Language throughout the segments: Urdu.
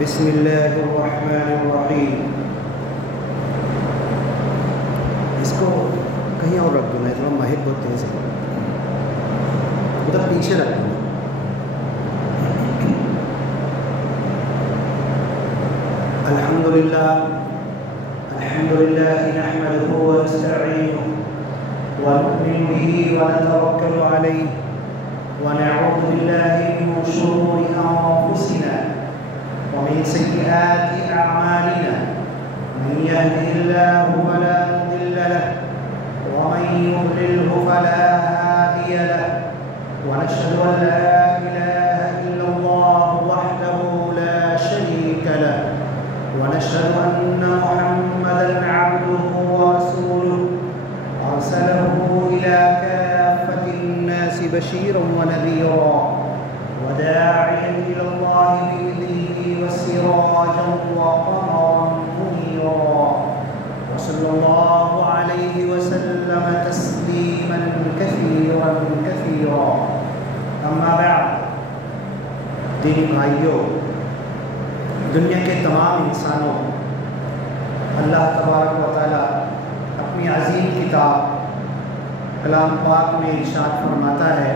بسم اللہ الرحمن الرحیم. اس کو کہیں اور رکھ دوں نا، اتنا ماہر بہت تیز ہے، ادھر پیچھے رکھ دوں. الحمدللہ نحمده ونستعینه ونؤمن به ونتوکل علیہ ونعوذ باللہ من شرور انفسنا ومن سيئات أعمالنا، من يهده الله فلا مضل له ومن يضلله فلا هادي له، ونشهد أن لا إله إلا الله وحده لا شريك له، ونشهد أن محمدا عبده ورسوله أرسله إلى كافة الناس بشيرا ونذيرا وداعيا إلى الله بإذنه وسراجا وقمرا منيرا، وصلى الله عليه وسلم تسليما كثيرا كثيرا. اما بعد، دینی بھائیوں، دنیا کے تمام انسانوں اللہ تبارک و تعالی اپنی عظیم کتاب کلام پاک میں ارشاد فرماتا ہے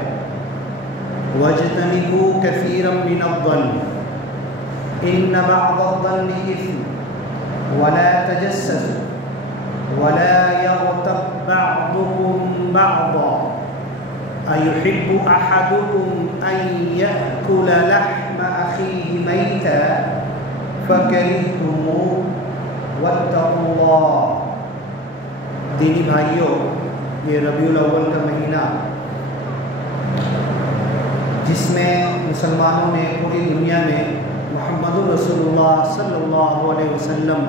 وَاجْتَنِبُوا كَثِيرًا مِنَ الظَّنِّ إِنَّ بَعْضَ الظَّنِّ إِثْمٌ وَلَا تَجَسَّسُوا وَلَا يَغْتَبْ بَعْضُكُمْ بَعْضًا أَيُحِبُّ أَحَدُكُمْ أَنْ يَأْكُلَ لَحْمَ أَخِيهِ مَيْتًا فَكَرِهْتُمُوهُ وَاتَّقُوا اللَّهَ. دینی بھائیوں، یہ ربیع الاول کا مہینہ جس میں مسلمانوں نے پوری دنیا میں محمد رسول اللہ صلی اللہ علیہ وسلم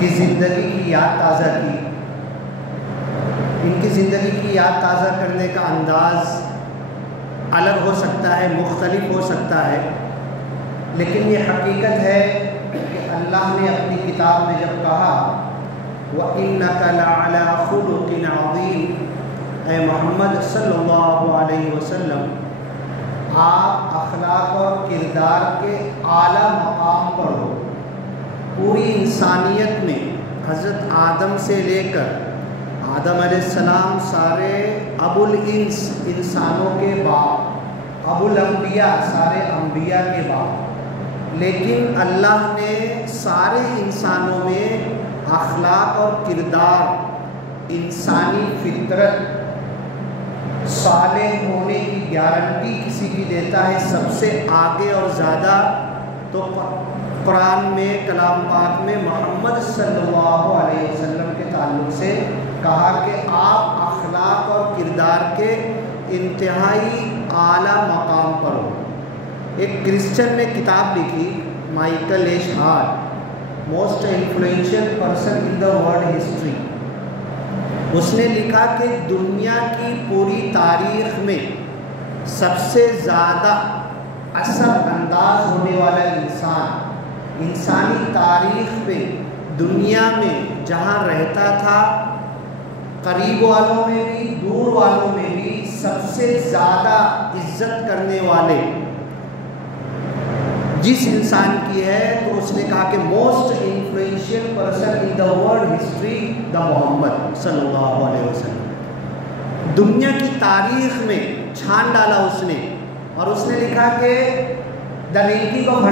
کی زندگی کی یاد تازہ کی. ان کی زندگی کی یاد تازہ کرنے کا انداز الگ ہو سکتا ہے، مختلف ہو سکتا ہے، لیکن یہ حقیقت ہے کہ اللہ نے اپنی کتاب میں جب کہا وَإِنَّكَ لَعَلَىٰ خُلُقٍ عَظِيمٍ، اے محمد صلی اللہ علیہ وسلم آپ اخلاق اور کردار کے اعلیٰ مقام پر ہو. پوری انسانیت میں حضرت آدم سے لے کر آدم علیہ السلام سارے ابو الانس انسانوں کے باپ، ابو الانبیاء سارے انبیاء کے باپ، لیکن اللہ نے سارے انسانوں میں اخلاق اور کردار، انسانی فطرت، صالح ہونے کی گارنٹی کسی کی دیتا ہے سب سے آگے اور زیادہ. تو قرآن میں کلام پاک میں محمد صلی اللہ علیہ وسلم کے تعلق سے کہا کہ آپ اخلاق اور کردار کے انتہائی اعلیٰ مقام پر ہو. ایک کرسچن نے کتاب لکھی، Michael H Hart, most influential person in the world history. اس نے لکھا کہ دنیا کی پوری تاریخ میں سب سے زیادہ اثر انداز ہونے والا انسان انسانی تاریخ میں دنیا میں جہاں رہتا تھا، قریب والوں میں بھی دور والوں میں بھی سب سے زیادہ عزت کرنے والے جس انسان کی ہے، تو اس نے کہا کہ most influential person in the world history the محمد صلی اللہ علیہ وسلم. دنیا کی تاریخ میں چھان ڈالا اس نے، اور اس نے لکھا کہ دا رینکنگ آف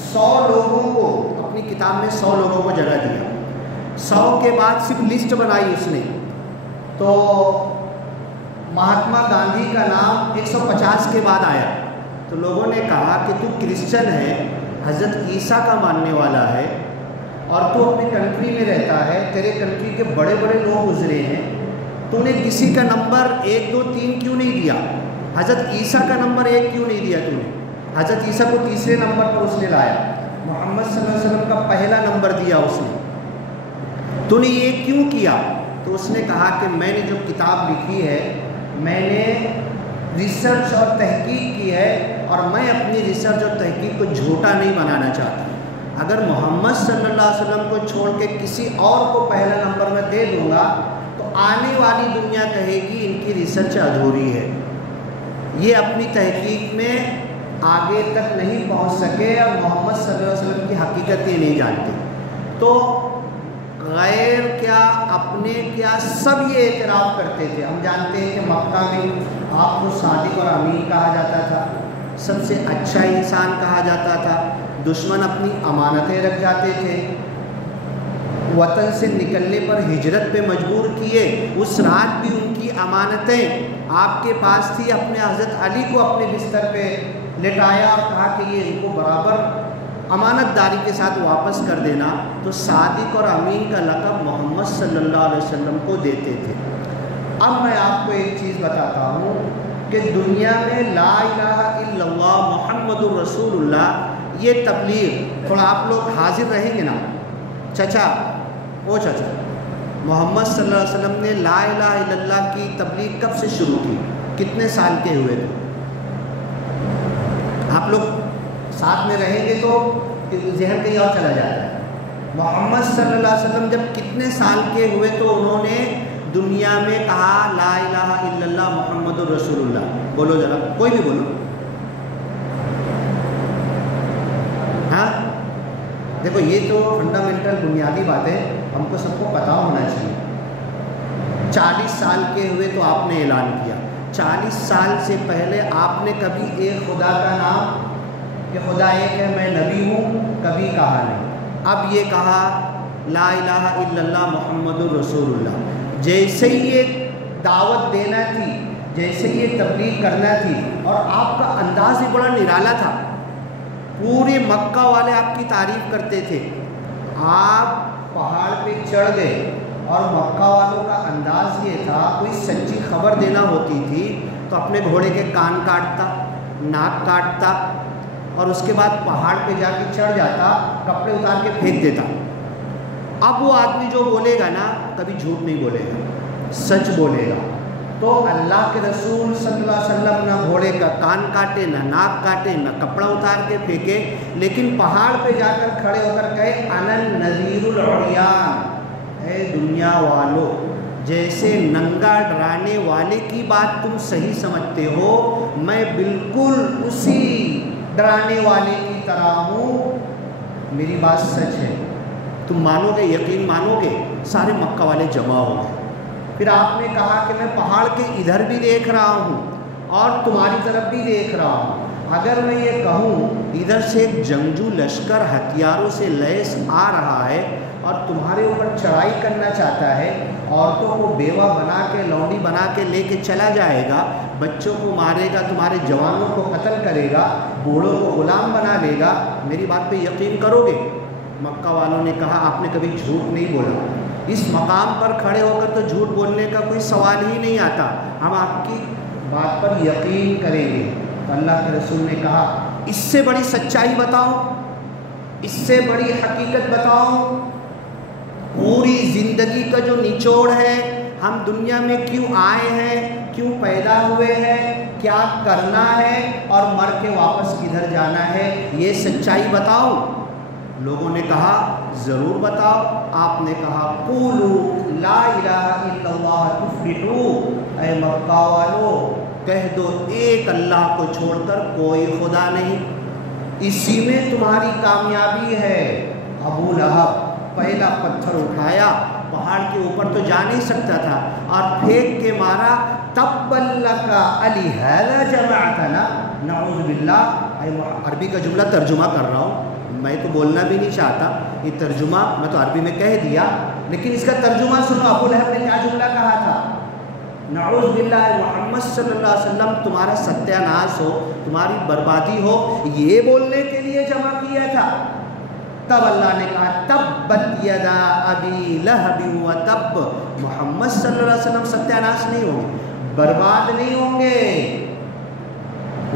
100 لوگوں کو، اپنی کتاب میں 100 لوگوں کو جگہ دیا. 100 کے بعد صرف لسٹ بنائی اس نے، تو مہاتما گاندھی کا نام 150 کے بعد آیا. تو لوگوں نے کہا کہ تو کرسچن ہے، حضرت عیسیٰ کا ماننے والا ہے، اور تو اپنی کنٹری میں رہتا ہے، تیرے کنٹری کے بڑے بڑے لوگ گزرے ہیں، تو نے کسی کا نمبر 1 2 3 کیوں نہیں دیا؟ حضرت عیسیٰ کا نمبر 1 کیوں نہیں دیا تو نے؟ حضرت عیسیٰ کو تیسرے نمبر پر اس نے لایا، محمد صلی اللہ علیہ وسلم کا پہلا نمبر دیا اس نے، تو نے یہ کیوں کیا؟ تو اس نے کہا کہ میں نے جو کتاب لکھی ہے میں نے ریسرچ اور تحقیق کی ہے، اور میں اپنی ریسرچ اور تحقیق کو جھوٹا نہیں بنانا چاہتا۔ اگر محمد صلی اللہ علیہ وسلم کو چھوڑ کے کسی اور کو پہلا نمبر میں دے دوں گا تو آنے والی دنیا کہے گی ان کی ریسرچ ادھوری ہے، یہ اپنی تحقیق میں آگے تک نہیں پہنچ سکے اور محمد صلی اللہ علیہ وسلم کی حقیقت یہ نہیں جانتے۔ تو غیر کیا اپنے کیا سب یہ اعتراف کرتے تھے۔ ہم جانتے ہیں کہ مکہ میں آپ کو صادق اور امین کہا جاتا تھا، سب سے اچھا انسان کہا جاتا تھا، دشمن اپنی امانتیں رکھ جاتے تھے، وطن سے نکلنے پر ہجرت پہ مجبور کیے، اس رات بھی ان کی امانتیں آپ کے پاس تھی، اپنے حضرت علی کو اپنے بستر پہ لٹایا اور کہا کہ یہ ان کو برابر امانت داری کے ساتھ واپس کر دینا، تو صادق اور امین کا لقب محمد صلی اللہ علیہ وسلم کو دیتے تھے۔ اب میں آپ کو ایک چیز بتاتا ہوں کہ دنیا میں لا الہ الا اللہ محمد الرسول اللہ یہ تبلیغ، تھوڑا آپ لوگ حاضر رہیں گے نا، چچا محمد صلی اللہ علیہ وسلم نے لا الہ الا اللہ کی تبلیغ کب سے شروع کی؟ کتنے سال کے ہوئے تھے؟ آپ لوگ ساتھ میں رہیں گے تو ذہن کہیں اور چلا جاتا ہے۔ محمد صلی اللہ علیہ وسلم جب کتنے سال کے ہوئے تو انہوں نے دنیا میں کہا لا الہ الا اللہ محمد الرسول اللہ؟ بولو ذرا، کوئی بھی بولو۔ ہاں دیکھو، یہ تو فنڈامنٹل بنیادی بات ہے، ہم کو سب کو پتہ ہونا چاہیے۔ 40 سال کے ہوئے تو آپ نے اعلان کیا، 40 سال سے پہلے آپ نے کبھی ایک خدا کا نام کہ خدا ایک ہے میں نبی ہوں کبھی کہا نہیں۔ اب یہ کہا لا الہ الا اللہ محمد الرسول اللہ، جیسے ہی یہ دعوت دینا تھی، جیسے یہ تبلیغ کرنا تھی، اور آپ کا انداز ہی بڑا نرالا تھا، پورے مکہ والے آپ کی تعریف کرتے تھے۔ آپ پہاڑ پہ چڑھ گئے اور مکہ والوں کا انداز یہ تھا، کوئی سچی خبر دینا ہوتی تھی تو اپنے گھوڑے کے کان کاٹتا، ناک کاٹتا، اور اس کے بعد پہاڑ پہ جا کے چڑھ جاتا، کپڑے اتار کے پھینک دیتا۔ اب وہ آدمی جو بولے گا نا کبھی جھوٹ نہیں بولے گا، سچ بولے گا۔ تو اللہ کے رسول صلی اللہ علیہ وسلم نہ گھوڑے کا کان کاٹے، نہ ناک کاٹے، نہ کپڑا اتار کے پھینکے، لیکن پہاڑ پہ جا کر کھڑے ہو کر کہے انا النذیر العریان، اے دنیا والو، جیسے ننگا ڈرانے والے کی بات تم صحیح سمجھتے ہو، میں بالکل اسی ڈرانے والے کی طرح ہوں، میری بات سچ ہے، تم مانو گے، یقین مانو گے۔ سارے مکہ والے جمع ہو گئے۔ پھر آپ نے کہا کہ میں پہاڑ کے ادھر بھی دیکھ رہا ہوں اور تمہاری طرف بھی دیکھ رہا ہوں، اگر میں یہ کہوں ادھر سے ایک جنگجو لشکر ہتھیاروں سے لیس آ رہا ہے اور تمہارے اوپر چڑھائی کرنا چاہتا ہے، عورتوں کو بیوہ بنا کے، لونڈی بنا کے لے کے چلا جائے گا، بچوں کو مارے گا، تمہارے جوانوں کو قتل کرے گا، بوڑھوں کو غلام بنا لے گا، میری بات پہ یقین کرو گے؟ مکہ والوں نے کہا آپ نے کبھی جھوٹ نہیں بولا، اس مقام پر کھڑے ہو کر تو جھوٹ بولنے کا کوئی سوال ہی نہیں آتا، ہم آپ کی بات پر یقین کریں گے۔ تو اللہ کے رسول نے کہا اس سے بڑی سچائی بتاؤ، اس سے بڑی حقیقت بتاؤ، پوری زندگی کا جو نچوڑ ہے، ہم دنیا میں کیوں آئے ہیں، کیوں پیدا ہوئے ہیں، کیا کرنا ہے اور مر کے واپس کدھر جانا ہے، یہ سچائی بتاؤ۔ لوگوں نے کہا ضرور بتاؤ۔ آپ نے کہا قولوا لا الہ الا اللہ تفلحوا، اے مکہ والو کہہ دو ایک اللہ کو چھوڑ کر کوئی خدا نہیں، اسی میں تمہاری کامیابی ہے۔ ابو لہب پہلا پتھر اٹھایا، پہاڑ کے اوپر تو جا نہیں سکتا تھا، اور پھینک کے مارا، تبا لک الہذا جمعتنا، نعوذ باللہ۔ عربی کا جملہ ترجمہ کر رہا ہوں، میں تو بولنا بھی نہیں چاہتا، یہ ترجمہ میں تو عربی میں کہہ دیا، لیکن اس کا ترجمہ سنو، ابو لہب نے کیا جملہ کہا تھا؟ نعوذ باللہ، محمد صلی اللہ علیہ وسلم تمہارا ستیہ ناش ہو، تمہاری بربادی ہو، یہ بولنے کے لیے جمع کیا تھا۔ تب اللہ نے کہا تبت یدا ابی لہب و تب، محمد صلی اللہ علیہ وسلم ستیہ ناش نہیں ہوں گے، برباد نہیں ہوں گے،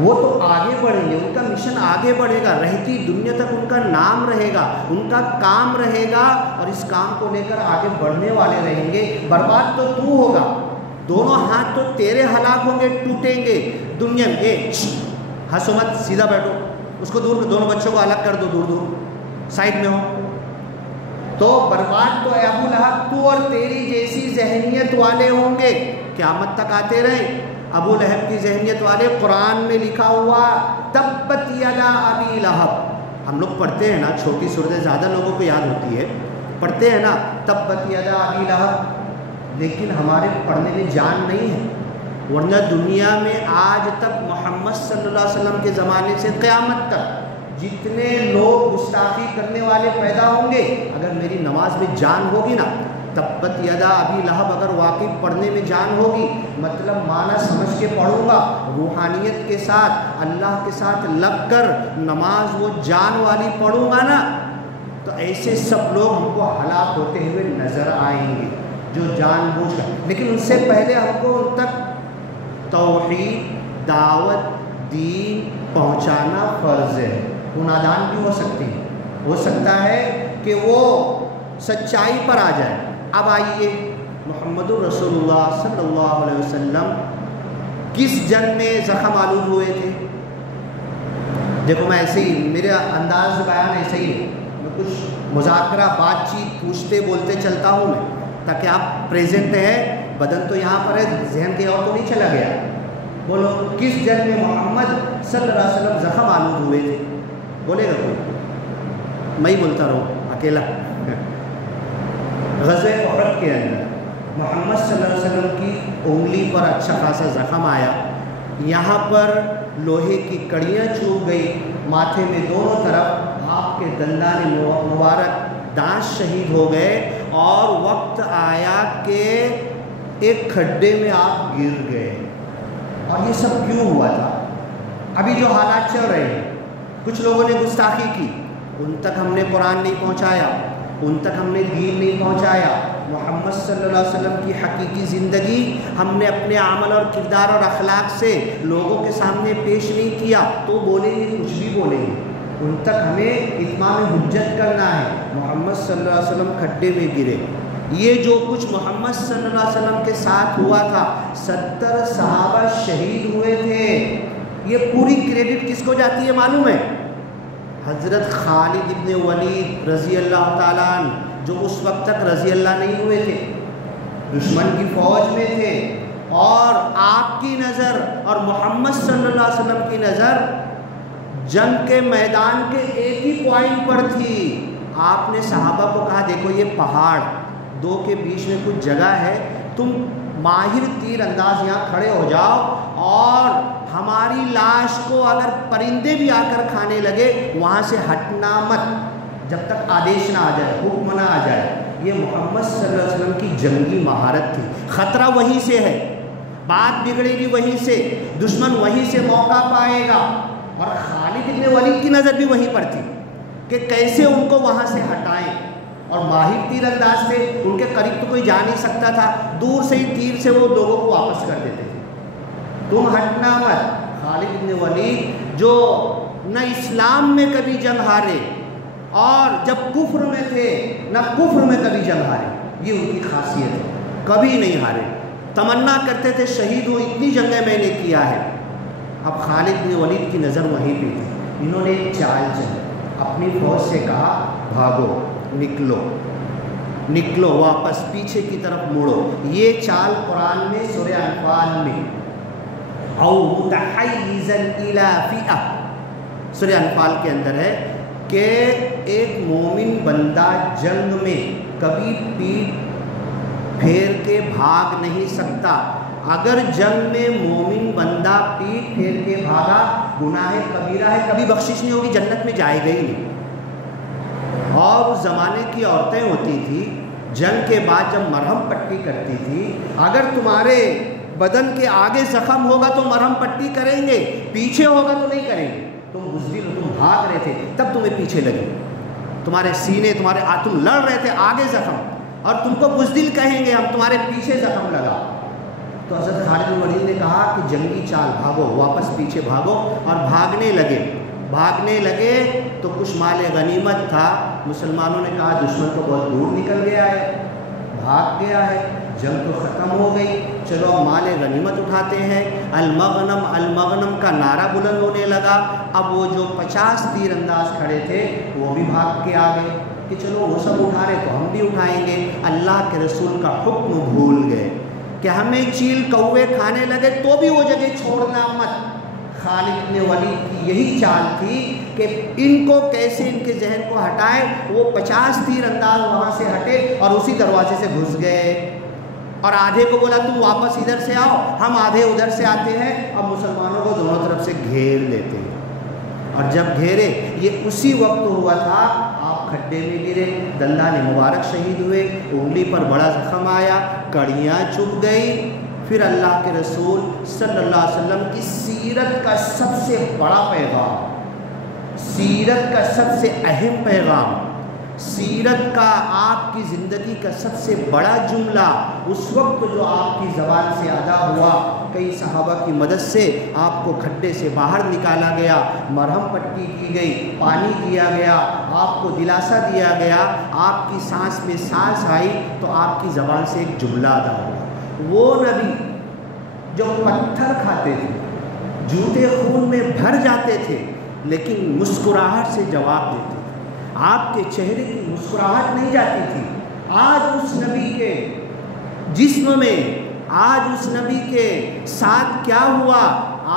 وہ تو آگے بڑھیں گے، ان کا مشن آگے بڑھے گا، رہتی دنیا تک ان کا نام رہے گا، ان کا کام رہے گا، اور اس کام کو لے کر آگے بڑھنے والے رہیں گے۔ برباد تو تو ہوگا، دونوں ہاتھ تو تیرے ہلاک ہوں گے، ٹوٹیں گے دنیا میں۔ ہنسو مت، سیدھا بیٹھو، اس کو دور، دونوں بچوں کو الگ کر دو، دور دور سائڈ میں ہو۔ تو برباد تو اے ابو لہب تو اور تیری جیسی ذہنیت والے ہوں گے، قیامت تک آتے رہیں۔ ابو لہب کی ذہنیت والے، قرآن میں لکھا ہوا تبت یدا ابی لہب، ہم لوگ پڑھتے ہیں نا، چھوٹی سورتیں زیادہ لوگوں کو یاد ہوتی ہے، پڑھتے ہیں نا تبت یدا ابی لہب، لیکن ہمارے پڑھنے میں جان نہیں ہے۔ ورنہ دنیا میں آج تک محمد صلی اللہ علیہ وسلم کے زمانے سے قیامت تک جتنے لوگ گستاخی کرنے والے پیدا ہوں گے، اگر میری نماز میں جان ہوگی نا، تبت یدا ابی لہب اگر واقعی پڑھنے میں جان ہوگی، مطلب معنی سمجھ کے پڑھوں گا، روحانیت کے ساتھ، اللہ کے ساتھ لگ کر نماز وہ جان والی پڑھوں گا نا، تو ایسے سب لوگ ہم کو ہلاک ہوتے ہوئے نظر آئیں گے جو جان بوجھ کر۔ لیکن ان سے پہلے ہم کو ان تک توحید، دعوت، دین پہنچانا فرض ہے۔ وہ نادان بھی ہو سکتے ہیں، ہو سکتا ہے کہ وہ سچائی پر آ جائے۔ اب آئیے، محمد الرسول اللہ صلی اللہ علیہ وسلم کس جنگ میں زخم آلود ہوئے تھے؟ دیکھو میں ایسے ہی، میرا انداز بیان ایسے ہی ہے، میں کچھ مذاکرہ، بات چیت، پوچھتے بولتے چلتا ہوں میں، تاکہ آپ پریزنٹ ہیں، بدن تو یہاں پر ہے، ذہن کے اور تو نہیں چلا گیا۔ بولو کس جنگ میں محمد صلی اللہ علیہ وسلم زخم آلود ہوئے تھے؟ بولے گا کوئی؟ میں ہی بولتا رہوں اکیلا۔ غزوہ احد کے اندر محمد صلی اللہ علیہ وسلم کی انگلی پر اچھا خاصا زخم آیا، یہاں پر لوہے کی کڑیاں چوب گئی، ماتھے میں دونوں طرف آپ کے دندان مبارک، دانت شہید ہو گئے، اور وقت آیا کہ ایک کھڈے میں آپ گر گئے۔ اور یہ سب کیوں ہوا تھا؟ ابھی جو حالات چل رہے ہیں، کچھ لوگوں نے گستاخی کی، ان تک ہم نے قرآن نہیں پہنچایا، ان تک ہم نے دین نہیں پہنچایا، محمد صلی اللہ علیہ وسلم کی حقیقی زندگی ہم نے اپنے عمل اور کردار اور اخلاق سے لوگوں کے سامنے پیش نہیں کیا، تو بولیں گے، کچھ بھی بولیں گے، ان تک ہمیں اتمام حجت کرنا ہے۔ محمد صلی اللہ علیہ وسلم کھڈے میں گرے، یہ جو کچھ محمد صلی اللہ علیہ وسلم کے ساتھ ہوا تھا، 70 صحابہ شہید ہوئے تھے، یہ پوری کریڈٹ کس کو جاتی ہے معلوم ہے؟ حضرت خالد ابن ولید رضی اللہ تعالیٰ عنہ، جو اس وقت تک رضی اللہ نہیں ہوئے تھے، دشمن کی فوج میں تھے، اور آپ کی نظر اور محمد صلی اللہ علیہ وسلم کی نظر جنگ کے میدان کے ایک ہی پوائنٹ پر تھی۔ آپ نے صحابہ کو کہا دیکھو یہ پہاڑ دو کے بیچ میں کچھ جگہ ہے، تم ماہر تیر انداز یہاں کھڑے ہو جاؤ، اور ہماری لاش کو اگر پرندے بھی آ کر کھانے لگے وہاں سے ہٹنا مت جب تک آدیش نہ آ جائے، حکم نہ آ جائے۔ یہ محمد صلی اللہ علیہ وسلم کی جنگی مہارت تھی۔ خطرہ وہیں سے ہے، بات بگڑے گی وہیں سے، دشمن وہیں سے موقع پائے گا، اور خالد ابن ولید کی نظر بھی وہیں پر تھی کہ کیسے ان کو وہاں سے ہٹائیں، اور ماہر تیر انداز سے ان کے قریب تو کوئی جا نہیں سکتا تھا، دور سے ہی تیر سے وہ لوگوں کو واپس کر دیتے تھے، تم ہٹنا مت۔ خالد بن ولید جو نہ اسلام میں کبھی جنگ ہارے، اور جب کفر میں تھے نہ کفر میں کبھی جنگ ہارے، یہ ان کی خاصیت ہے، کبھی نہیں ہارے، تمنا کرتے تھے شہید ہوں، اتنی جنگیں میں نے کیا ہے۔ اب خالد بن ولید کی نظر وہیں پہ تھی، انہوں نے ایک چال چلی، اپنی فوج سے کہا بھاگو، نکلو نکلو، واپس پیچھے کی طرف مڑو۔ یہ چال قرآن میں سورہ انفال میں، او متحیزا الی فئہ، سورہ انفال کے اندر ہے کہ ایک مومن بندہ جنگ میں کبھی پیٹھ پھیر کے بھاگ نہیں سکتا۔ اگر جنگ میں مومن بندہ پیٹھ پھیر کے بھاگا، گناہ کبیرہ ہے، کبھی بخشش نہیں ہوگی، جنت میں جائے گا ہی نہیں۔ اور اس زمانے کی عورتیں ہوتی تھی، جنگ کے بعد جب مرہم پٹی کرتی تھی، اگر تمہارے بدن کے آگے زخم ہوگا تو مرہم پٹی کریں گے، پیچھے ہوگا تو نہیں کریں گے۔ تم بزدل ہو، تم بھاگ رہے تھے تب تمہیں پیچھے لگے، تمہارے سینے، تم لڑ رہے تھے، آگے زخم، اور تم کو بزدل کہیں گے، ہم تمہارے پیچھے زخم لگا۔ تو تو حضرت خالد بن ولید نے کہا کہ جنگی چال، بھاگو، واپس پیچھے بھاگو، اور بھاگنے لگے تو کچھ مال غنیمت تھا۔ مسلمانوں نے کہا دشمن تو بہت دور نکل گیا ہے، بھاگ گیا ہے، جنگ تو ختم ہو گئی، چلو مال غنیمت اٹھاتے ہیں۔ المغنم المغنم کا نعرہ بلند ہونے لگا۔ اب وہ جو 50 تیر انداز کھڑے تھے وہ بھی بھاگ کے آ گئے کہ چلو وہ سب اٹھا رہے تو ہم بھی اٹھائیں گے۔ اللہ کے رسول کا حکم بھول گئے کہ ہمیں چیل کوے کھانے لگے تو بھی وہ جگہ چھوڑنا مت۔ خالد بن ولید کی یہی چال تھی کہ ان کو کیسے ان کے ذہن کو ہٹائے۔ وہ 50 تیر انداز وہاں سے ہٹے اور اسی دروازے سے گھس گئے، اور آدھے کو بولا تم واپس ادھر سے آؤ، ہم آدھے ادھر سے آتے ہیں۔ اب مسلمانوں کو دونوں طرف سے گھیر لیتے ہیں، اور جب گھیرے یہ اسی وقت ہوا تھا آپ کھڈے میں گرے، دلال مبارک شہید ہوئے، انگلی پر بڑا زخم آیا، کڑیاں چبھ گئی۔ پھر اللہ کے رسول صلی اللہ علیہ وسلم کی سیرت کا سب سے بڑا پیغام، سیرت کا سب سے اہم پیغام، سیرت کا آپ کی زندگی کا سب سے بڑا جملہ اس وقت جو آپ کی زبان سے ادا ہوا، کئی صحابہ کی مدد سے آپ کو کھڈے سے باہر نکالا گیا، مرہم پٹی کی گئی، پانی دیا گیا، آپ کو دلاسا دیا گیا، آپ کی سانس میں سانس آئی تو آپ کی زبان سے ایک جملہ ادا ہوا۔ وہ نبی جو پتھر کھاتے تھے، جوتے خون میں بھر جاتے تھے، لیکن مسکراہٹ سے جواب دیتے تھے، آپ کے چہرے کی مسکراہٹ نہیں جاتی تھی۔ آج اس نبی کے جسم میں، آج اس نبی کے ساتھ کیا ہوا؟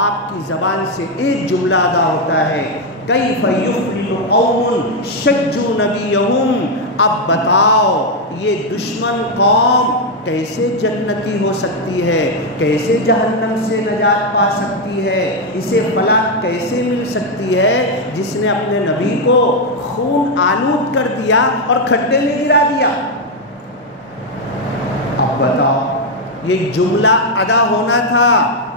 آپ کی زبان سے ایک جملہ ادا ہوتا ہے، کیف یفلح قوم شجوا نبیہم۔ اب بتاؤ یہ دشمن قوم کیسے جنتی ہو سکتی ہے، کیسے جہنم سے نجات پا سکتی ہے، اسے فلاح کیسے مل سکتی ہے جس نے اپنے نبی کو خون آلود کر دیا اور کھڈے میں گرا دیا۔ اب بتاؤ یہ جملہ ادا ہونا تھا۔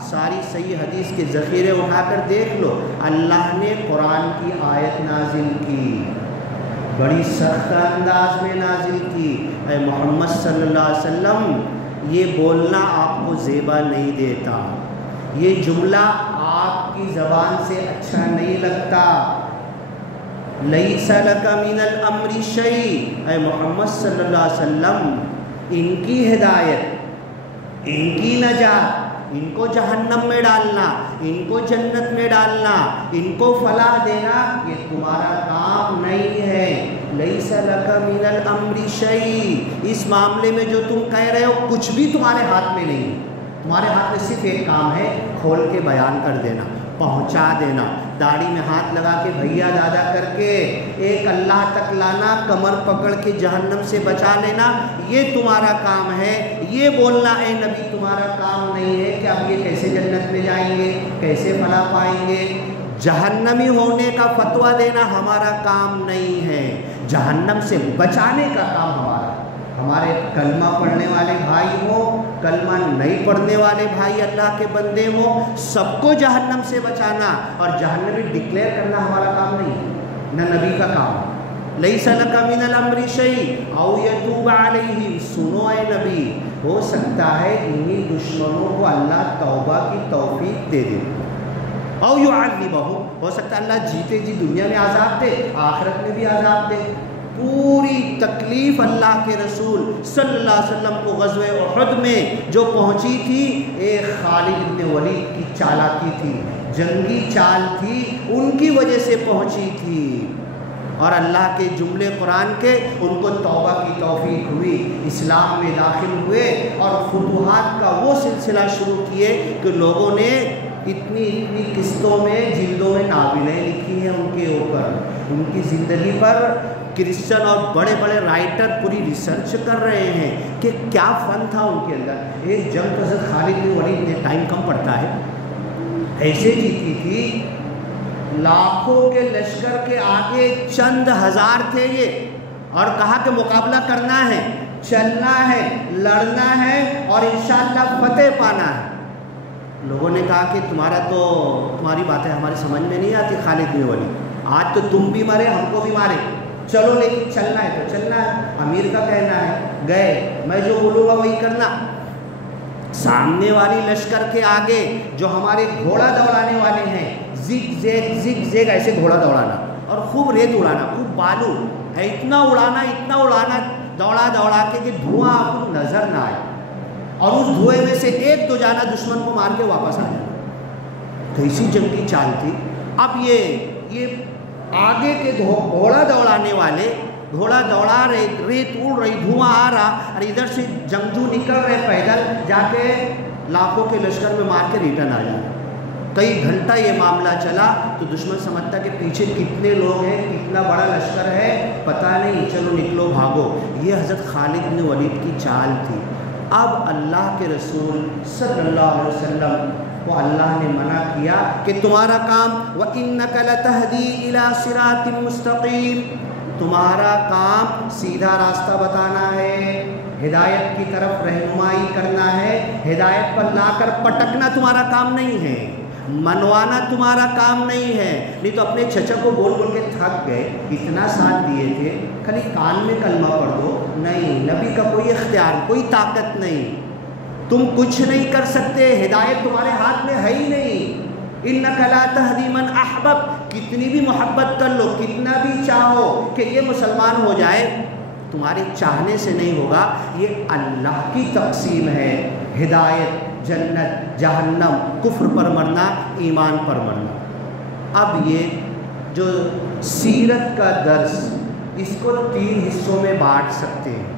ساری صحیح حدیث کے ذخیرے اٹھا کر دیکھ لو، اللہ نے قرآن کی آیت نازل کی، بڑی سخت انداز میں نازل کی، اے محمد صلی اللہ علیہ وسلم یہ بولنا آپ کو زیبا نہیں دیتا، یہ جملہ آپ کی زبان سے اچھا نہیں لگتا، لیس لک من الامر شیء۔ اے محمد صلی اللہ علیہ وسلم ان کی ہدایت، ان کی نجات، ان کو جہنم میں ڈالنا، ان کو جنت میں ڈالنا، ان کو فلاح دینا یہ تمہارا کام نہیں ہے۔ لیس لک من الامر شیء، اس معاملے میں جو تم کہہ رہے ہو کچھ بھی تمہارے ہاتھ میں نہیں، تمہارے ہاتھ میں صرف ایک کام ہے، کھول کے بیان کر دینا، پہنچا دینا، داڑھی میں ہاتھ لگا کے بھیا دادا کر کے ایک اللہ تک لانا، کمر پکڑ کے جہنم سے بچا لینا، یہ تمہارا کام ہے۔ یہ بولنا اے نبی تمہارا کام نہیں ہے کہ اب یہ کیسے جنت میں جائیں گے، کیسے فلاح پائیں گے۔ جہنمی ہونے کا فتویٰ دینا ہمارا کام نہیں ہے، جہنم سے بچانے کا کام ہمارا۔ ہمارے کلمہ پڑھنے والے بھائی ہوں، کلمہ نہیں پڑھنے والے بھائی اللہ کے بندے ہوں، سب کو جہنم سے بچانا اور جہنمی ڈکلیئر کرنا ہمارا کام نہیں، نہ نبی کا کام۔ لیس لک من الامر شیء او یتوب علیہم، سنو اے نبی، ہو سکتا ہے انہی دشمنوں کو اللہ توبہ کی توفیق دے دے، او یعذبہم، ہو سکتا ہے اللہ جیتے جی دنیا میں عذاب دے، آخرت میں بھی عذاب دے۔ پوری تکلیف اللہ کے رسول صلی اللہ علیہ وسلم کو غزوہ احد میں جو پہنچی تھی، ایک خالد بن ولید کی چالاکی تھی، جنگی چال تھی، ان کی وجہ سے پہنچی تھی، اور اللہ کے جملے قرآن کے ان کو توبہ کی توفیق ہوئی، اسلام میں داخل ہوئے اور فتوحات کا وہ سلسلہ شروع کیے کہ لوگوں نے اتنی قسطوں میں جلدوں میں ناولیں لکھی ہیں ان کے اوپر، ان کی زندگی پر کرسچن اور بڑے بڑے رائٹر پوری ریسرچ کر رہے ہیں کہ کیا فن تھا ان کے اندر۔ ایک جنگ حضرت خالد بن ولید نے، ٹائم کم پڑتا ہے، ایسے جیتی تھی، لاکھوں کے لشکر کے آگے چند ہزار تھے یہ، اور کہا کہ مقابلہ کرنا ہے، چلنا ہے، لڑنا ہے اور انشاءاللہ فتح پانا ہے۔ لوگوں نے کہا کہ تمہاری باتیں ہماری سمجھ میں نہیں آتی خالد بن ولید، آج تو تم بھی مرے ہم کو بھی مارے، چلو لیکن چلنا ہے تو چلنا ہے، امیر کا کہنا ہے، گئے، میں جو بولوں گا وہی کرنا۔ سامنے والی لشکر کے آگے جو ہمارے گھوڑا دوڑانے والے ہیں، زگ زیگ ایسے گھوڑا دوڑانا اور خوب ریت اڑانا، خوب بالو ہے، اتنا اڑانا دوڑا کے کہ دھواں آپ کو نظر نہ آئے، اور اس دھوئے میں سے ایک دو جانا دشمن کو مار کے واپس آ جانا۔ کیسی جنگ کی چال تھی۔ اب یہ آگے کے گھوڑا دوڑانے والے گھوڑا دوڑا رہے، ریت اڑ رہی، دھواں آ رہا، اور ادھر سے جنگجو نکل رہے پیدل، جا کے لاکھوں کے لشکر میں مار کے ریٹرن آ جانا۔ کئی گھنٹہ یہ معاملہ چلا تو دشمن سمجھتا کہ پیچھے کتنے لوگ ہیں، کتنا بڑا لشکر ہے، پتہ نہیں، چلو نکلو بھاگو۔ یہ حضرت خالد بن ولید کی چال تھی۔ اب اللہ کے رسول صلی اللہ علیہ وسلم کو اللہ نے منع کیا کہ تمہارا کام وَإِنَّكَ لَتَهْدِي إِلَى صِرَاطٍ مُسْتَقِيمٍ، تمہارا کام سیدھا راستہ بتانا ہے، ہدایت کی طرف رہنمائی کرنا ہے، ہدایت پر لا کر پٹکنا تمہارا کام نہیں ہے، منوانا تمہارا کام نہیں ہے۔ نہیں تو اپنے چچا کو بول کے تھک گئے، اتنا ساتھ دیے تھے، خالی کان میں کلمہ پڑھ دو، نہیں، نبی کا کوئی اختیار، کوئی طاقت نہیں، تم کچھ نہیں کر سکتے، ہدایت تمہارے ہاتھ میں ہے ہی نہیں۔ اِنَّكَ لَا تَهْدِي مَنْ أَحْبَبْتَ، کتنی بھی محبت کر لو، کتنا بھی چاہو کہ یہ مسلمان ہو جائے، تمہارے چاہنے سے نہیں ہوگا، یہ اللہ کی تقسیم ہے، ہدایت، جنت، جہنم، کفر پر مرنا، ایمان پر مرنا۔ اب یہ جو سیرت کا درس، اس کو 3 حصوں میں بانٹ سکتے ہیں۔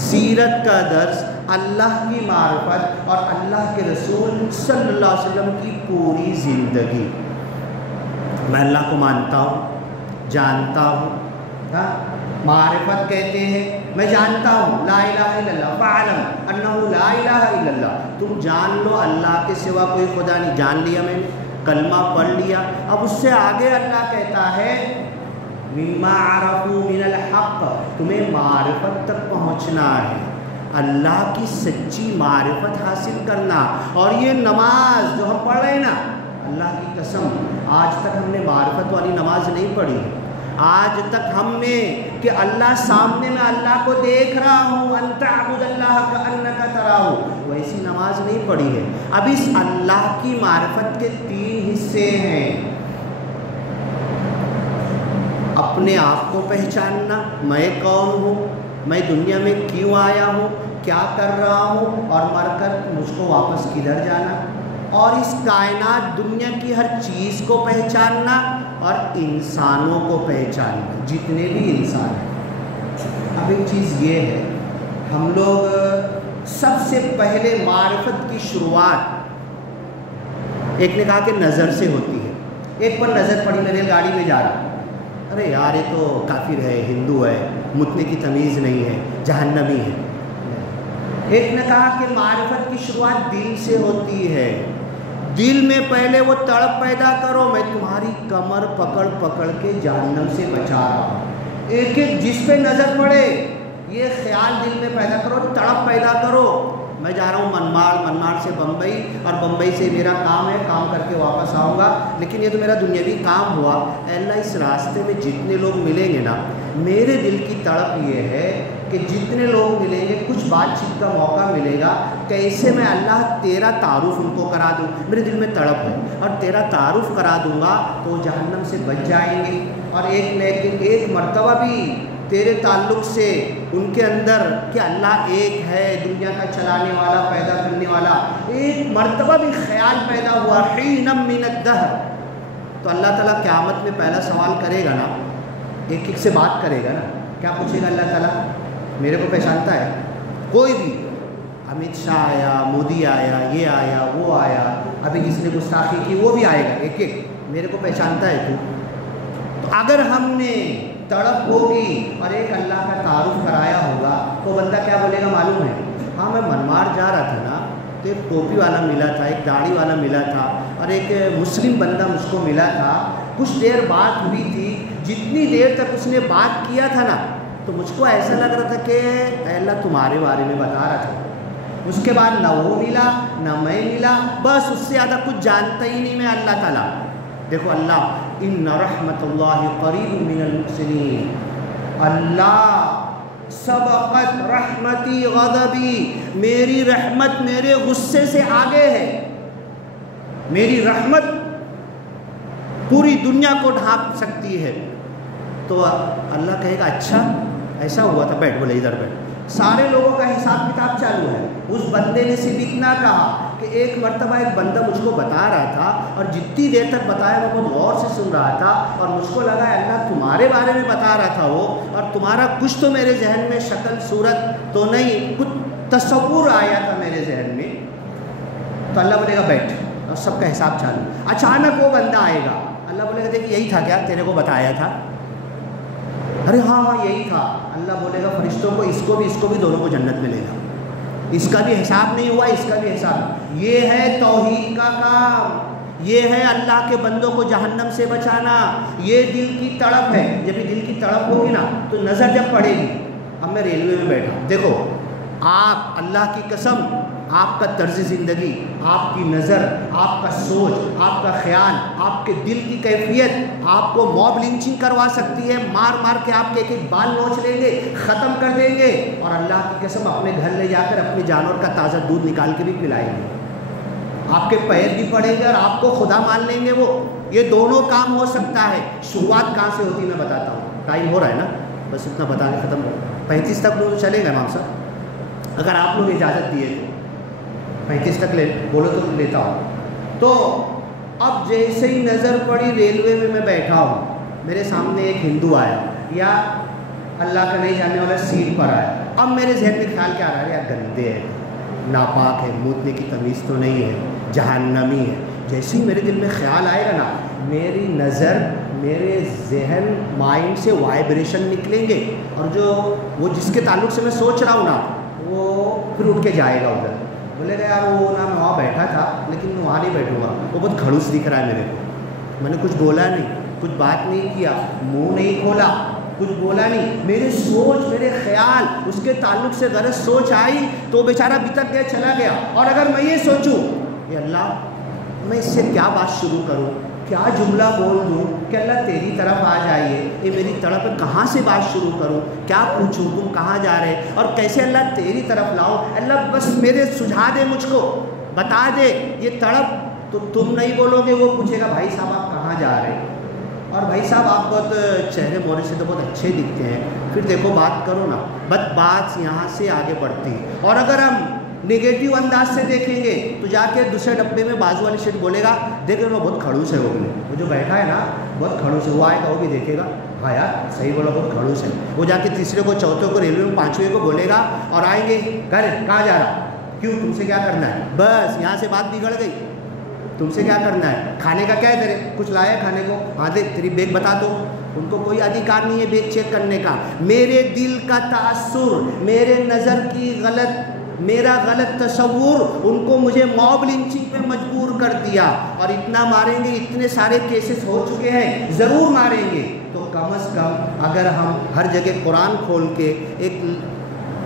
سیرت کا درس اللہ کی معرفت اور اللہ کے رسول صلی اللہ علیہ وسلم کی پوری زندگی۔ میں اللہ کو مانتا ہوں، جانتا ہوں، معرفت کہتے ہیں، میں جانتا ہوں لا الہ الا اللہ، فاعلم انہ لا الہ الا اللہ، تم جان لو اللہ کے سوا کوئی خدا نہیں، جان لیا میں نے، کلمہ پڑھ لیا۔ اب اس سے آگے اللہ کہتا ہے مما عرفوا من الحق، تمہیں معرفت تک پہنچنا ہے، اللہ کی سچی معرفت حاصل کرنا۔ اور یہ نماز جو ہم پڑھ رہے ہیں نا، اللہ کی قسم آج تک ہم نے معرفت والی نماز نہیں پڑھی، آج تک ہم نے کہ اللہ سامنے میں اللہ کو دیکھ رہا ہوں، ان تعبد اللہ کأنک تراہ، ویسی نماز نہیں پڑھی ہے۔ اب اس اللہ کی معرفت کے 3 حصے ہیں۔ اپنے آپ کو پہچاننا، میں کون ہوں، میں دنیا میں کیوں آیا ہوں، کیا کر رہا ہوں، اور مر کر مجھ کو واپس کدھر جانا، اور اس کائنات دنیا کی ہر چیز کو پہچاننا، اور انسانوں کو پہچاننا، جتنے بھی انسان ہیں۔ اب ایک چیز یہ ہے، ہم لوگ سب سے پہلے معرفت کی شروعات، ایک نے کہا کہ نظر سے ہوتی ہے۔ ایک پر نظر پڑی، میں نے گاڑی میں جا رہا، ارے یار یہ تو کافر ہے، ہندو ہے، متنے کی تمیز نہیں ہے، جہنمی ہے۔ ایک نے کہا کہ معرفت کی شروعات دل سے ہوتی ہے، دل میں پہلے وہ تڑپ پیدا کرو، میں تمہاری کمر پکڑ پکڑ کے جہنم سے بچا رہا ہوں۔ ایک ایک جس پہ نظر پڑے یہ خیال دل میں پیدا کرو، تڑپ پیدا کرو، میں جا رہا ہوں منماڑ سے بمبئی، اور بمبئی سے میرا کام ہے، کام کر کے واپس آؤں گا، لیکن یہ تو میرا دنیاوی کام ہوا۔ اے اللہ اس راستے میں جتنے لوگ ملیں گے نا، میرے دل کی تڑپ یہ ہے کہ جتنے لوگ ملیں گے کچھ بات چیت کا موقع ملے گا، کیسے میں اللہ تیرا تعارف ان کو کرا دوں، میرے دل میں تڑپ ہے، اور تیرا تعارف کرا دوں گا تو وہ جہنم سے بچ جائیں گے، اور ایک مرتبہ بھی تیرے تعلق سے ان کے اندر کہ اللہ ایک ہے، دنیا کا چلانے والا، پیدا کرنے والا، ایک مرتبہ بھی خیال پیدا ہوا، حین من الدہر، تو اللہ تعالیٰ قیامت میں پہلا سوال کرے گا نا، ایک ایک سے بات کرے گا نا، کیا پوچھے گا اللہ تعالیٰ؟ میرے کو پہچانتا ہے کوئی بھی؟ امیت شاہ آیا، مودی آیا، یہ آیا، وہ آیا، ابھی جس نے گستاخی کی وہ بھی آئے گا، ایک ایک، میرے کو پہچانتا ہے تو اگر ہم نے تڑپ ہوگی اور ایک اللہ کا تعارف کرایا ہوگا تو بندہ کیا بولے گا معلوم ہے؟ ہاں میں منماڑ جا رہا تھا نا، تو ایک ٹوپی والا ملا تھا، ایک داڑھی والا ملا تھا، اور ایک مسلم بندہ مجھ کو ملا تھا، کچھ دیر بات ہوئی تھی، جتنی دیر تک اس نے بات کیا تھا نا تو مجھ کو ایسا لگ رہا تھا کہ اے اللہ تمہارے بارے میں بتا رہا تھا۔ اس کے بعد نہ وہ ملا نہ میں ملا، بس اس سے زیادہ کچھ جانتا ہی نہیں میں اللہ تعالیٰ۔ دیکھو اللہ ان رحمت اللہ قریب من المحسنین، اللہ سبقت رحمتی غضبی، میری رحمت میرے غصے سے آگے ہے، میری رحمت پوری دنیا کو ڈھانپ سکتی ہے۔ تو اللہ کہے گا اچھا ایسا ہوا تھا، بیٹھ، بولے ادھر بیٹھ۔ سارے لوگوں کا حساب کتاب چالو ہے۔ اس بندے نے صرف اتنا کہا کہ ایک مرتبہ ایک بندہ مجھ کو بتا رہا تھا، اور جتنی دیر تک بتایا میں بہت غور سے سن رہا تھا، اور مجھ کو لگا اللہ تمہارے بارے میں بتا رہا تھا وہ، اور تمہارا کچھ تو میرے ذہن میں شکل صورت تو نہیں، کچھ تصور آیا تھا میرے ذہن میں۔ تو اللہ بولے گا بیٹھ، اور سب کا حساب چالو۔ اچانک وہ بندہ آئے گا، اللہ بولے گا دیکھ یہی تھا کیا تیرے کو بتایا تھا؟ ارے ہاں یہی تھا۔ اللہ بولے گا فرشتوں کو اس کو بھی دونوں کو جنت میں لے گا، اس کا بھی حساب نہیں ہوا، اس کا بھی حساب۔ یہ ہے توحید کا کام، یہ ہے اللہ کے بندوں کو جہنم سے بچانا، یہ دل کی تڑپ ہے۔ جب یہ دل کی تڑپ ہوگی نا تو نظر جب پڑے گی، اب میں ریلوے میں بیٹھا، دیکھو آپ اللہ کی قسم، آپ کا طرز زندگی، آپ کی نظر، آپ کا سوچ، آپ کا خیال، آپ کے دل کی کیفیت آپ کو موب لنچنگ کروا سکتی ہے، مار مار کے آپ کے ایک ایک بال نوچ لیں گے، ختم کر دیں گے، اور اللہ کی قسم اپنے گھر لے جا کر اپنے جانور کا تازہ دودھ نکال کے بھی پلائیں گے، آپ کے پیر بھی پڑیں گے اور آپ کو خدا مان لیں گے وہ۔ یہ دونوں کام ہو سکتا ہے۔ شروعات کہاں سے ہوتی میں بتاتا ہوں، ٹائم ہو رہا ہے نا، بس اتنا بتا کے ختم ہو۔ 35 تک لوگ چلے گا امام صاحب، اگر آپ لوگ اجازت دیے تو 35 تک بولو تو لیتا ہوں۔ تو اب جیسے ہی نظر پڑی ریلوے میں بیٹھا ہوں، میرے سامنے ایک ہندو آیا یا اللہ کا نہیں جاننے والا سیٹ پر آیا، اب میرے ذہن میں خیال کیا آ رہا ہے، یار گندے ہے، ناپاک ہے، مودنے کی تمیز تو نہیں ہے، جہنمی ہے۔ جیسے ہی میرے دل میں خیال آئے گا نا، میری نظر، میرے ذہن، مائنڈ سے وائبریشن نکلیں گے، اور جو وہ جس کے تعلق سے میں سوچ رہا ہوں نا، وہ پھر اٹھ کے جائے گا ادھر، بولے گا یار وہ نا میں وہاں بیٹھا تھا لیکن میں وہاں نہیں بیٹھوں گا، وہ بہت کھڑوس دکھ رہا ہے میرے کو، میں نے کچھ بولا نہیں، کچھ بات نہیں کیا، منہ نہیں کھولا، کچھ بولا نہیں، میرے سوچ، میرے خیال اس کے تعلق سے غلط سوچ آئی تو بیچارہ بتک گیا، چلا گیا۔ اور اگر میں یہ سوچوں کہ اللہ میں اس سے کیا بات شروع کروں، کیا جملہ بول دوں کہ اللہ تیری طرف آ جائیے، یہ میری طرف کہاں سے بات شروع کروں، کیا پوچھوں، تم کہاں جا رہے، اور کیسے اللہ تیری طرف لاؤ، اللہ بس میرے سجھا دے، مجھ کو بتا دے یہ تڑپ۔ تو تم نہیں بولو گے، وہ پوچھے گا بھائی صاحب آپ کہاں جا رہے ہیں، اور بھائی صاحب آپ بہت چہرے مورے سے تو بہت اچھے دکھتے ہیں، پھر دیکھو بات کرو نا، بات یہاں سے آگے بڑھتی ہے۔ اور اگر ہم نگیٹیو انداز سے دیکھیں گے تو جا کے دوسرے ڈبے میں بازو والی سیٹ بولے گا دیکھ وہ بہت کھڑوس ہے، وہ جو بیٹھا ہے نا بہت کھڑوس ہے، وہ آئے گا وہ بھی دیکھے گا، ہاں یار صحیح بولا بہت کھڑوس ہے، وہ جا کے تیسرے کو، چوتھے کو، ریلوے میں پانچویں کو بولے گا، اور آئیں گے گھر کہاں جا رہا، کیوں تم سے کیا کرنا ہے، بس یہاں سے بات بگڑ گئی، تم سے کیا کرنا ہے، کھانے کا کیا ہے تیرے، کچھ لایا کھانے کو، ہاں دیکھ تیری بیگ بتا دو، ان کو کوئی ادھیکار نہیں ہے بیگ چیک کرنے کا۔ میرے دل کا تاثر، میرے نظر کی میرا غلط تصور ان کو مجھے موب لنچنگ پہ مجبور کر دیا، اور اتنا ماریں گے، اتنے سارے کیسز ہو چکے ہیں، ضرور ماریں گے۔ تو کم از کم اگر ہم ہر جگہ قرآن کھول کے ایک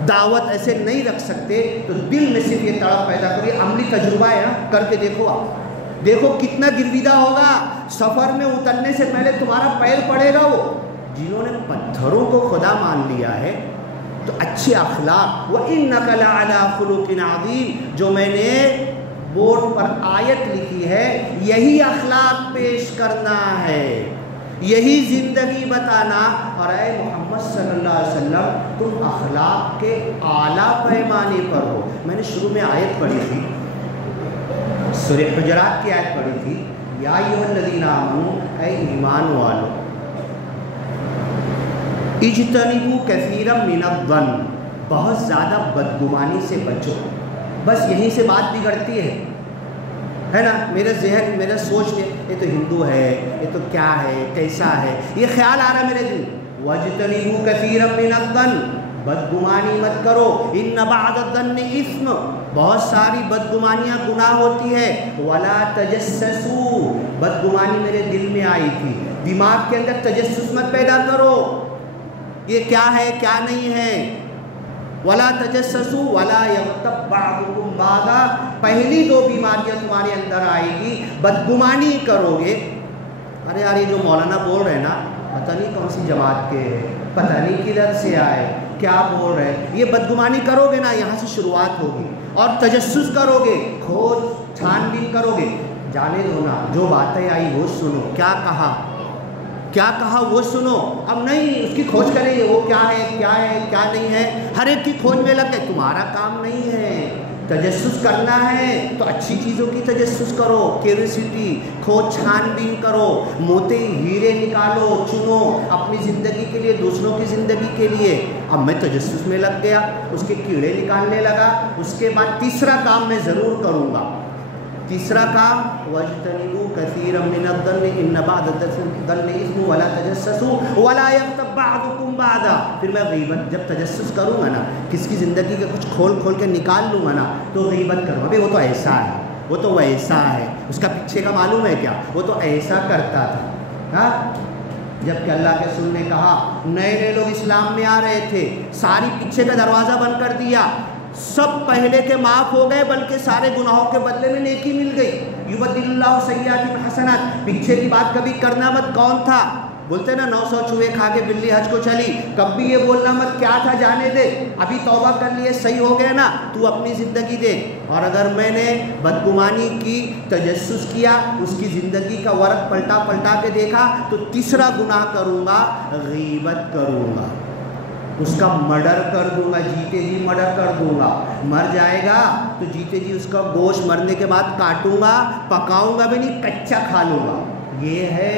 دعوت ایسے نہیں رکھ سکتے تو دل میں صرف یہ تڑپ پیدا کریے، عملی تجربہ ہے نا، کر کے دیکھو، آپ دیکھو کتنا گرویدہ ہوگا، سفر میں اترنے سے پہلے تمہارا پیر پڑے گا۔ وہ جنہوں نے پتھروں کو خدا مان لیا ہے تو اچھے اخلاق، وَإِنَّكَ لَعَلَىٰ خُلُقٍ عَظِيمٍ، جو میں نے بورڈ پر آیت لکھی ہے، یہی اخلاق پیش کرنا ہے، یہی زندگی بتانا۔ اور اے محمد صلی اللہ علیہ وسلم تم اخلاق کے اعلیٰ پیمانے پر ہو۔ میں نے شروع میں آیت پڑھی تھی، سورہ حجرات کی آیت پڑھی تھی، یا ایھا الذین آمنوا، اے ایمان والو، اجتنبوا کثیرا من الظن، بہت زیادہ بدگمانی سے بچو۔ بس یہیں سے بات بگڑتی ہے نا، میرا ذہن، میرا سوچ میں یہ تو ہندو ہے، یہ تو کیا ہے، کیسا ہے، یہ خیال آ رہا ہے میرے دل۔ وَاجْتَنِبُوا كَثِيرًا مِنَ الظَّنِّ، بدگمانی مت کرو، اِنَّ بَعْضَ الظَّنِّ اِثْمٌ، بہت ساری بدگمانیاں گناہ ہوتی ہے۔ وَلَا تَجَسَّسُوا، بدگمانی میرے دل میں آئی تھی، دماغ کے اندر تجسس مت پیدا کرو، یہ کیا ہے کیا نہیں ہے۔ وَلَا تَجَسَّسُوا وَلَا يَغْتَبْ بَعْضُكُمْ بَعْضًا، پہلی دو بیماریاں تمہارے اندر آئے گی، بدگمانی کرو گے۔ ارے یار یہ جو مولانا بول رہے ہیں نا، پتہ نہیں کون سی جماعت کے ہیں، پتہ نہیں کدھر سے آئے، کیا بول رہے ہیں. یہ بدگمانی کرو گے نا، یہاں سے شروعات ہوگی. اور تجسس کرو گے، کھوج چھان بین کرو گے. جانے دو نا، جو باتیں آئی وہ سنو، کیا کہا وہ سنو. اب نہیں اس کی کھوج کریں گے، وہ کیا ہے کیا نہیں ہے، ہر ایک کی کھوج میں لگ گئے. تمہارا کام نہیں ہے. تجسس کرنا ہے تو اچھی چیزوں کی تجسس کرو، کیوریسٹی، کھوج چھان بین کرو، موتی ہیرے نکالو، چنو اپنی زندگی کے لیے، دوسروں کی زندگی کے لیے. اب میں تجسس میں لگ گیا، اس کے کیڑے نکالنے لگا. اس کے بعد تیسرا کام میں ضرور کروں گا. تیسرا کام وَاجْتَنِبُوا كَثِيرًا مِنَ الظَّنِّ إِنَّ بَعْضَ الظَّنِّ إِثْمٌ وَلَا تَجَسَّسُوا وَلَا يَغْتَبْ بَعْضُكُمْ بَعْضًا. پھر میں غیبت، جب تجسس کروں گا نا، کس کی زندگی کا کچھ کھول کے نکال لوں گا نا، تو غیبت کروں گا. ابھی وہ تو ایسا ہے، وہ تو ویسا ہے، اس کا پیچھے کا معلوم ہے کیا، وہ تو ایسا کرتا تھا. ہاں، جب کہ اللہ کے رسول نے کہا، نئے لوگ اسلام میں آ رہے تھے، ساری پیچھے کا دروازہ بند کر دیا، سب پہلے کے معاف ہو گئے، بلکہ سارے گناہوں کے بدلے میں نیکی مل گئی. یبدل اللہ سیئاتہم حسنات. پیچھے کی بات کبھی کرنا مت. کون تھا بولتے نا 900 چوہے کھا کے بلی حج کو چلی، کبھی یہ بولنا مت کیا تھا جانے دے، ابھی توبہ کر لیے صحیح ہو گئے نا، تو اپنی زندگی دے. اور اگر میں نے بدگمانی کی، تجسس کیا، اس کی زندگی کا ورق پلٹا کے دیکھا، تو تیسرا گناہ کروں گا، غیبت کروں گا، اس کا مرڈر کر دوں گا، جیتے جی مرڈر کر دوں گا. مر جائے گا تو جیتے جی اس کا گوشت مرنے کے بعد کاٹوں گا، پکاؤں گا بھی نہیں، کچا کھا لوں گا. یہ ہے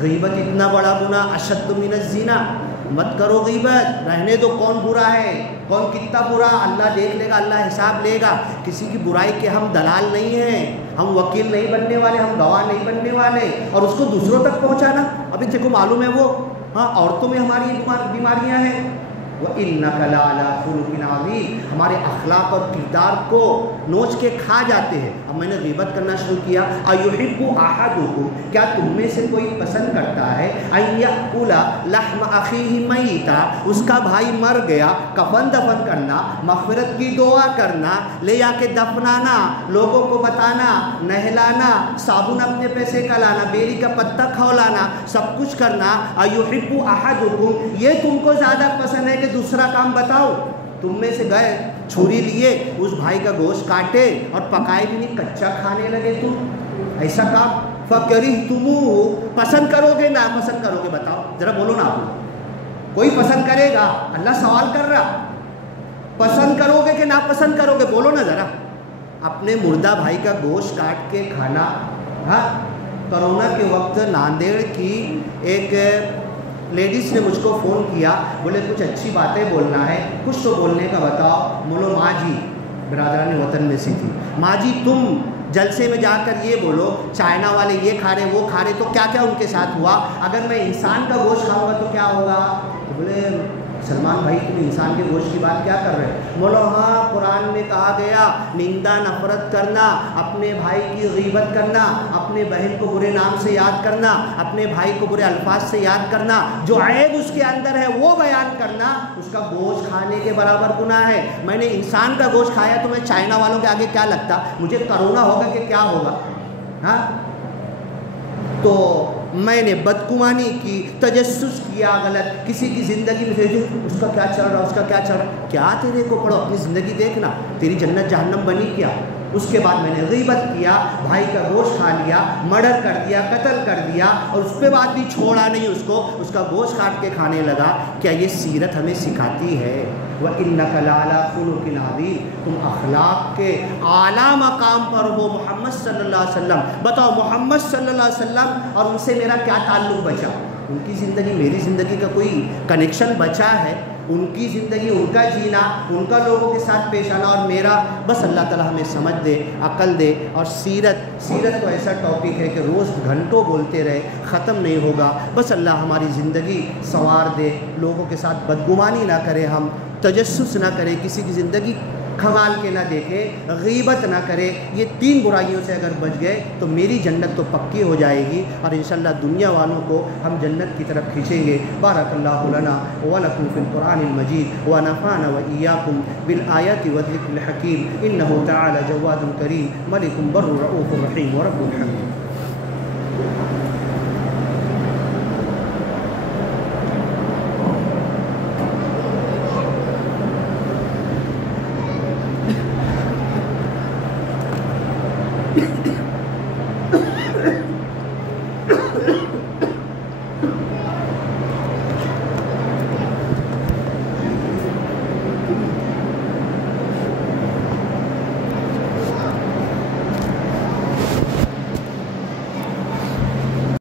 غیبت. اتنا بڑا گناہ، اشد من الزنا. مت کرو غیبت، رہنے دو. کون برا ہے، کون کتنا برا، اللہ دیکھ لے گا، اللہ حساب لے گا. کسی کی برائی کے ہم دلال نہیں ہیں، ہم وکیل نہیں بننے والے، ہم گواہ نہیں بننے والے. اور اس کو دوسروں تک پہنچانا، ابھی دیکھو معلوم ہے وہ، ہاں عورتوں میں ہماری بیماریاں ہیں. وَإِنَّكَ لَعَلَىٰ خُلُقٍ عَظِيمٍ. ہمارے اخلاق اور کردار کو نوچ کے کھا جاتے ہیں. اب میں نے غیبت کرنا شروع کیا. أَيُحِبُّ أَحَدُكُمْ. کیا تم میں سے کوئی پسند کرتا ہے أَن يَأْكُلَ لَحْمَ أَخِيهِ مَيِّتًا. اس کا بھائی مر گیا، کفن دفن کرنا، مغفرت کی دعا کرنا، لے جا کے دفنانا، لوگوں کو بتانا، نہلانا، صابن اپنے پیسے کا لانا، بیری کا پتہ کھولانا، سب کچھ کرنا. أَيُحِبُّ أَحَدُكُمْ. یہ تم کو زیادہ پسند ہے کہ دوسرا کام بتاؤ. تم میں سے گئے، چھری لیے، اس بھائی کا گوشت کاٹے اور پکائے بھی نہیں، کچا کھانے لگے. تم ایسا کام فَكَرِهْتُمُوهُ. پسند کرو گے نا پسند کرو گے، بتاؤ ذرا بولو نا. آپ کوئی پسند کرے گا؟ اللہ سوال کر رہا. پسند کرو گے کہ ناپسند کرو گے؟ بولو نا ذرا. اپنے مردہ بھائی کا گوشت کاٹ کے کھانا. ہاں، کرونا کے وقت ناندیڑ کی ایک لیڈیز نے مجھ کو فون کیا، بولے کچھ اچھی باتیں بولنا ہے، کچھ تو بولنے کا بتاؤ. بولو ماں جی، برادران وطن میں سے تھی، ماں جی تم جلسے میں جا کر یہ بولو چائنا والے یہ کھا رہے وہ کھا رہے، تو کیا کیا ان کے ساتھ ہوا. اگر میں انسان کا گوشت کھاؤں گا تو کیا ہوگا؟ تو بولے سلمان بھائی تم انسان کے گوشت کی بات کیا کر رہے؟ بولو ہاں، قرآن میں کہا گیا نندا نفرت کرنا، اپنے بھائی کی غیبت کرنا، اپنے بہن کو برے نام سے یاد کرنا، اپنے بھائی کو برے الفاظ سے یاد کرنا، جو عیب اس کے اندر ہے وہ بیان کرنا، اس کا گوشت کھانے کے برابر گناہ ہے. میں نے انسان کا گوشت کھایا تو میں چائنا والوں کے آگے کیا لگتا؟ مجھے کرونا ہوگا کہ کیا ہوگا؟ ہاں، تو میں نے بدگمانی کی، تجسس کیا غلط، کسی کی زندگی میں دیکھو اس کا کیا چل رہا، اس کا کیا چل رہا. کیا تیرے کو پڑھو، اپنی زندگی دیکھنا، تیری جنت جہنم بنی کیا. اس کے بعد میں نے غیبت کیا، بھائی کا گوشت کھا لیا، مرڈر کر دیا، قتل کر دیا، اور اس پہ بعد بھی چھوڑا نہیں اس کو، اس کا گوشت کاٹ کے کھانے لگا. کیا یہ سیرت ہمیں سکھاتی ہے؟ وَإِنَّكَ لَعَلَىٰ خُلُقٍ عَظِيمٍ. تم اخلاق کے اعلیٰ مقام پر ہو. محمد صلی اللہ علیہ وسلم، بتاؤ محمد صلی اللہ علیہ وسلم اور ان سے میرا کیا تعلق بچا؟ ان کی زندگی میری زندگی کا کوئی کنیکشن بچا ہے؟ ان کی زندگی، ان کا جینا، ان کا لوگوں کے ساتھ پیش آنا، اور میرا بس اللہ تعالیٰ ہمیں سمجھ دے، عقل دے. اور سیرت تو ایسا ٹاپک ہے کہ روز گھنٹوں بولتے رہے، ختم نہیں ہوگا. بس اللہ ہماری زندگی سنوار دے، لوگوں کے ساتھ بدگمانی نہ کرے، ہم تجسس نہ کرے، کسی کی زندگی کھنگال کے نہ دیکھے، غیبت نہ کرے. یہ 3 برائیوں سے اگر بچ گئے تو میری جنت تو پکی ہو جائے گی، اور انشاءاللہ دنیا والوں کو ہم جنت کی طرف کھینچیں گے. بارک اللہ لنا ولکم فی القرآن المجید ونفعنا وإیاکم بالآیات والذکر الحکیم. انہ تعالی جواد کریم ملک بر رؤوف رحیم ورب الحمید. ہے۔